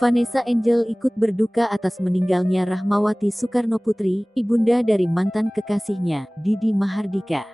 Vanessa Angel ikut berduka atas meninggalnya Rahmawati Soekarnoputri, ibunda dari mantan kekasihnya, Didi Mahardika.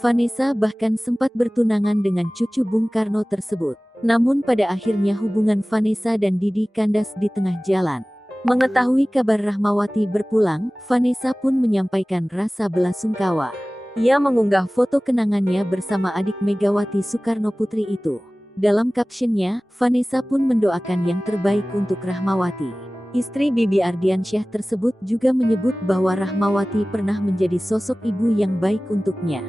Vanessa bahkan sempat bertunangan dengan cucu Bung Karno tersebut. Namun pada akhirnya hubungan Vanessa dan Didi kandas di tengah jalan. Mengetahui kabar Rahmawati berpulang, Vanessa pun menyampaikan rasa belasungkawa. Ia mengunggah foto kenangannya bersama adik Megawati Soekarnoputri itu. Dalam captionnya, Vanessa pun mendoakan yang terbaik untuk Rahmawati. Istri Bibi Ardiansyah tersebut juga menyebut bahwa Rahmawati pernah menjadi sosok ibu yang baik untuknya.